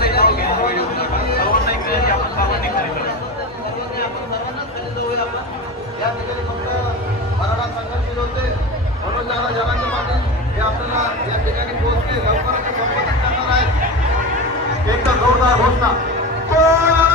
मरेजाना जलाजवाण ज़ोरदार घटि